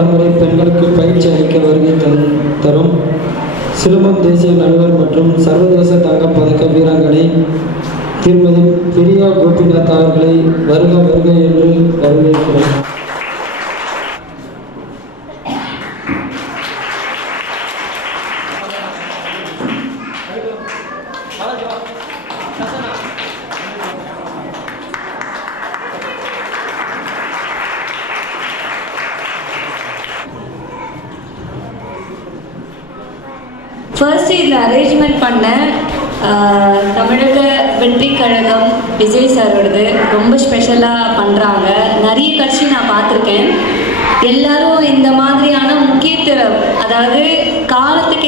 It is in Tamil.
தலைமுறை பெண்களுக்கு பயிற்சி அளிக்க வருகை தரும் சிலம்பம் தேசிய நடுவர் மற்றும் சர்வதேச தங்கப் பதக்க வீராங்கனை திருமதி பிரியா கோபிநாத் அவர்களை வருக வருக என்று வரவேற்கிறோம். ஃபர்ஸ்ட் இதில் அரேஞ்ச்மெண்ட் பண்ண தமிழக வெற்றி கழகம் விஜய் சாரோடது ரொம்ப ஸ்பெஷலாக பண்ணுறாங்க. நிறைய கட்சி நான் பார்த்துருக்கேன். எல்லாரும் இந்த மாதிரியான முக்கியத்துவம், அதாவது